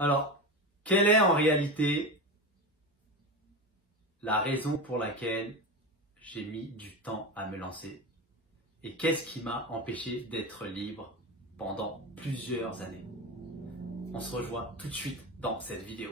Alors, quelle est en réalité la raison pour laquelle j'ai mis du temps à me lancer? Et qu'est-ce qui m'a empêché d'être libre pendant plusieurs années? On se rejoint tout de suite dans cette vidéo.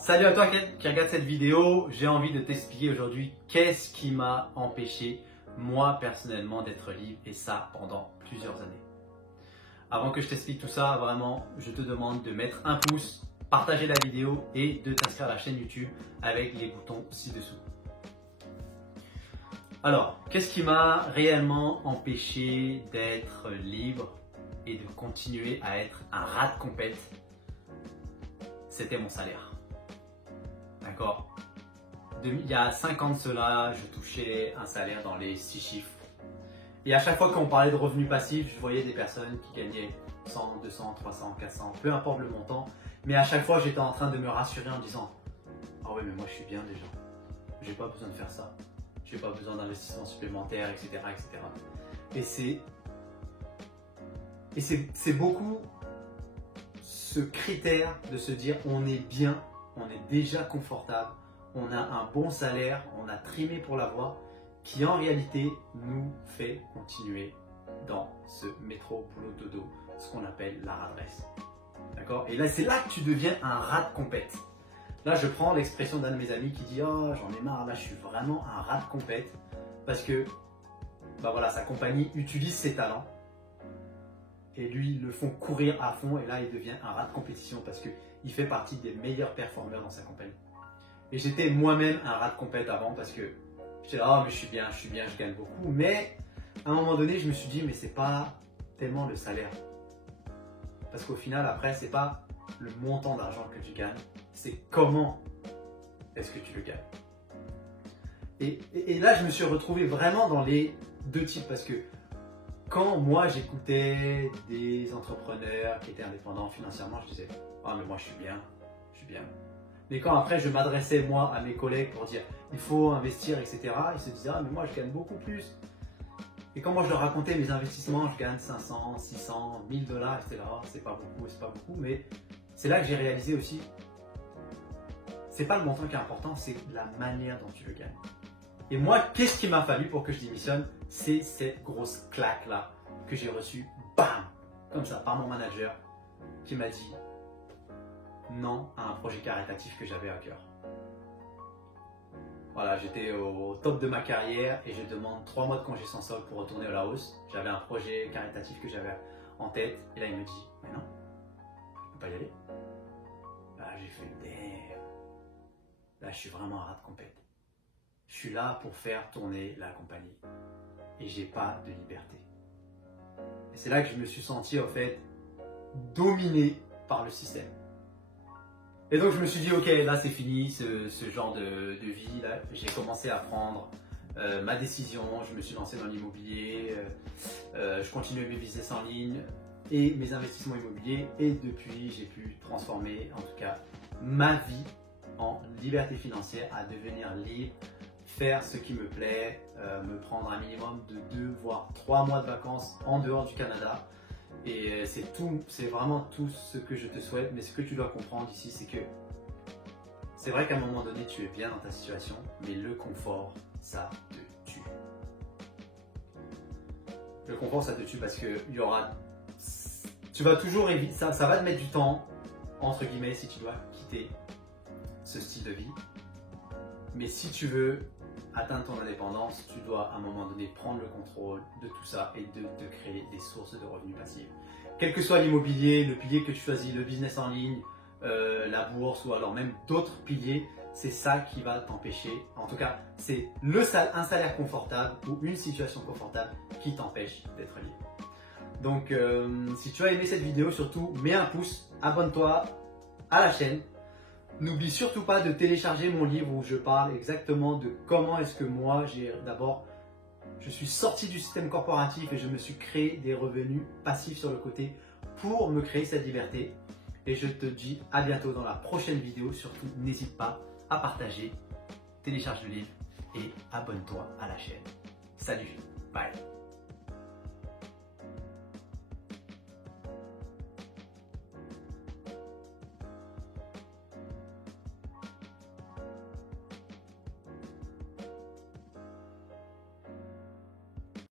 Salut à toi qui regarde cette vidéo, j'ai envie de t'expliquer aujourd'hui qu'est-ce qui m'a empêché, moi personnellement, d'être libre, et ça pendant plusieurs années. Avant que je t'explique tout ça, vraiment, je te demande de mettre un pouce, partager la vidéo et de t'inscrire à la chaîne YouTube avec les boutons ci-dessous. Alors, qu'est-ce qui m'a réellement empêché d'être libre et de continuer à être un rat de compète? C'était mon salaire. D'accord. Il y a 5 ans de cela, je touchais un salaire dans les 6 chiffres. Et à chaque fois qu'on parlait de revenus passifs, je voyais des personnes qui gagnaient 100, 200, 300, 400, peu importe le montant. Mais à chaque fois, j'étais en train de me rassurer en disant « Ah ouais, mais moi je suis bien déjà. J'ai pas besoin de faire ça. J'ai pas besoin d'investissement supplémentaire, etc. etc. » Et c'est beaucoup ce critère de se dire on est bien, on est déjà confortable, on a un bon salaire, on a trimé pour l'avoir, qui en réalité nous fait continuer dans ce métro boulot dodo, ce qu'on appelle la rat race. D'accord? Et là, c'est là que tu deviens un rat de compète. Là, je prends l'expression d'un de mes amis qui dit « Oh, j'en ai marre, là, je suis vraiment un rat de compète. » Parce que, bah voilà, sa compagnie utilise ses talents et lui, le font courir à fond, et là, il devient un rat de compétition parce qu'il fait partie des meilleurs performeurs dans sa compagnie. Et j'étais moi-même un rat de compète avant parce que j'étais là, oh, mais je suis bien, je gagne beaucoup. Mais à un moment donné, je me suis dit, mais c'est pas tellement le salaire. Parce qu'au final, après, c'est pas le montant d'argent que tu gagnes, c'est comment est-ce que tu le gagnes. Et là, je me suis retrouvé vraiment dans les deux types parce que quand moi j'écoutais des entrepreneurs qui étaient indépendants financièrement, je disais « Ah mais moi je suis bien. » Mais quand après je m'adressais moi à mes collègues pour dire « Il faut investir, etc. » ils se disaient « Ah mais moi je gagne beaucoup plus. » Et quand moi je leur racontais mes investissements, je gagne 500, 600, 1000 $, etc. C'est pas beaucoup, mais c'est là que j'ai réalisé aussi, c'est pas le montant qui est important, c'est la manière dont tu le gagnes. Et moi, qu'est-ce qu'il m'a fallu pour que je démissionne? C'est cette grosse claque là que j'ai reçue, bam, comme ça, par mon manager qui m'a dit non à un projet caritatif que j'avais à cœur. Voilà, j'étais au top de ma carrière et je demande 3 mois de congé sans solde pour retourner au Laos. J'avais un projet caritatif que j'avais en tête et là il me dit mais non, je peux pas y aller. Là j'ai fait damn. Là je suis vraiment un rat de compète. Je suis là pour faire tourner la compagnie et j'ai pas de liberté. Et c'est là que je me suis senti en fait dominé par le système. Et donc je me suis dit ok, là c'est fini ce genre de vie là. J'ai commencé à prendre ma décision, je me suis lancé dans l'immobilier, je continuais mes business en ligne et mes investissements immobiliers et depuis j'ai pu transformer en tout cas ma vie en liberté financière, à devenir libre, faire ce qui me plaît, me prendre un minimum de 2 voire 3 mois de vacances en dehors du Canada. Et c'est tout, c'est vraiment tout ce que je te souhaite. Mais ce que tu dois comprendre ici, c'est que c'est vrai qu'à un moment donné, tu es bien dans ta situation, mais le confort, ça te tue. Le confort, ça te tue parce que tu vas toujours éviter, ça va te mettre du temps, entre guillemets, si tu dois quitter ce style de vie. Mais si tu veux atteindre ton indépendance, tu dois à un moment donné prendre le contrôle de tout ça et de créer des sources de revenus passifs. Quel que soit l'immobilier, le pilier que tu choisis, le business en ligne, la bourse ou alors même d'autres piliers, c'est ça qui va t'empêcher. En tout cas, c'est un salaire confortable ou une situation confortable qui t'empêche d'être libre. Donc, si tu as aimé cette vidéo, surtout mets un pouce, abonne-toi à la chaîne. N'oublie surtout pas de télécharger mon livre où je parle exactement de comment est-ce que moi, je suis sorti du système corporatif et je me suis créé des revenus passifs sur le côté pour me créer cette liberté. Et je te dis à bientôt dans la prochaine vidéo. Surtout, n'hésite pas à partager, télécharge le livre et abonne-toi à la chaîne. Salut, bye.